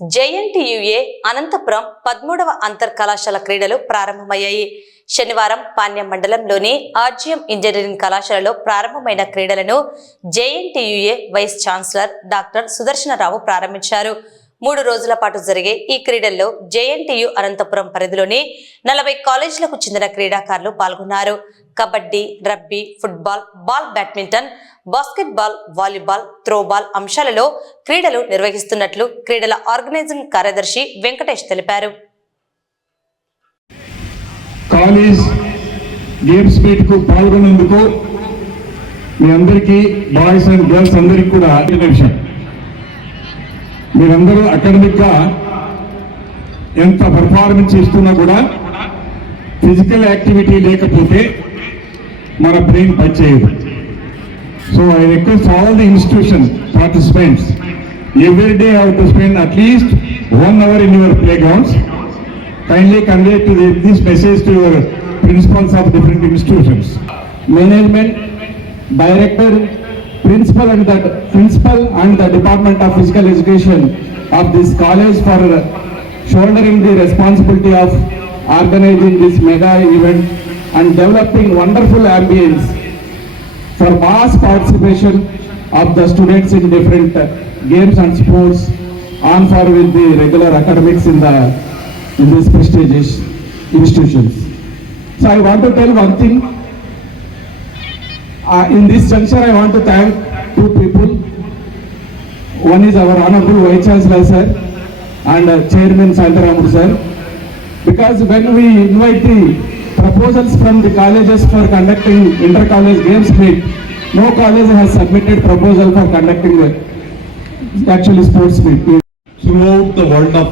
JNTUA Anantapuram 13వ అంతర్ కళాశాల క్రీడలు ప్రారంభమయ్యాయి. శనివారం పాణ్యం మండలంలోని ఆర్జీఎం ఇంజనీరింగ్ కళాశాలలో ప్రారంభమైన క్రీడలను JNTUA vice chancellor doctor Sudarshana Rao ప్రారంభించారు. 3 రోజుల పాటు జరిగే ఈ క్రీడల్లో జేఎన్టీయూ అనంతపురం పరిధిలోని 40 కాలేజీలకు చెందిన క్రీడాకారులు పాల్గొన్నారు. Kabaddi, rugby, football, ball badminton, basketball, volleyball, throwball అంశాలలో క్రీడలు నిర్వహిస్తున్నట్లు క్రీడల ఆర్గనైజింగ్ కార్యదర్శి వెంకటేష్ తెలిపారు. కాలేజ్ గేమ్స్ మీట్ కు పాల్గొనేందుకు మీ అందరికీ బాయ్స్ అండ్ గర్ల్స్ అందరికీ కూడా విషయం, మీరందరూ అకాడమిక్ గా ఎంత పర్ఫార్మెన్స్ ఇస్తున్నా కూడా ఫిజికల్ యాక్టివిటీ లేకపోతే మన బ్రెయిన్ పనిచేయదు. So I request all the institution participants every day have to spend at least 1 hour in your playgrounds. Kindly convey to this message to your principals of different institutions. Management, director, principal and the Department of Physical Education of this college for shouldering the responsibility of organizing this mega event and developing wonderful ambience for mass participation of the students in different games and sports on par with the regular academics in these prestigious institutions. So I want to tell one thing. In this juncture, I want to thank 2 people. One is our Honorable Vice Chancellor sir and Chairman Santaramudu sir. Because when we invite the proposals from the colleges for conducting inter-college games meet, no college has submitted proposal for conducting actually sports meet. Throughout the world of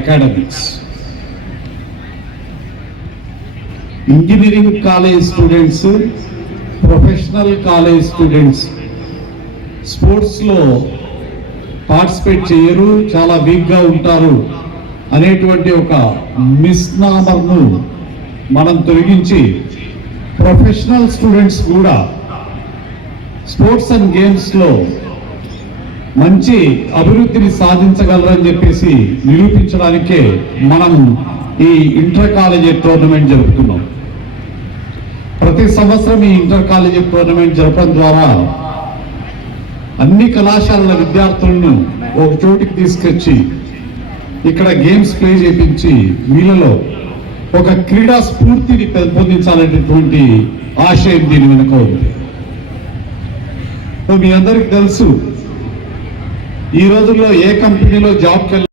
academics, engineering college students, professional college students స్పోర్ట్స్లో participate చేయరు, చాలా వీక్గా ఉంటారు అనేటువంటి ఒక మిస్నామర్ను మనం తొలగించి professional students కూడా స్పోర్ట్స్ అండ్ గేమ్స్లో మంచి అభివృద్ధిని సాధించగలరని చెప్పేసి నిరూపించడానికే మనం ఈ ఇంటర్ కాలేజీ టోర్నమెంట్ జరుపుతున్నాం. ప్రతి సంవత్సరం ఈ ఇంటర్ కాలేజీ టోర్నమెంట్ జరపడం ద్వారా అన్ని కళాశాలల విద్యార్థులను ఒక చోటికి తీసుకొచ్చి ఇక్కడ గేమ్స్ ప్లే చేయించి వీళ్ళలో ఒక క్రీడా స్ఫూర్తిని పెంపొందించాలనేటువంటి ఆశయం దీని వెనుక ఉంది. మీ అందరికి తెలుసు, ఈ రోజుల్లో ఏ కంపెనీలో జాబ్కి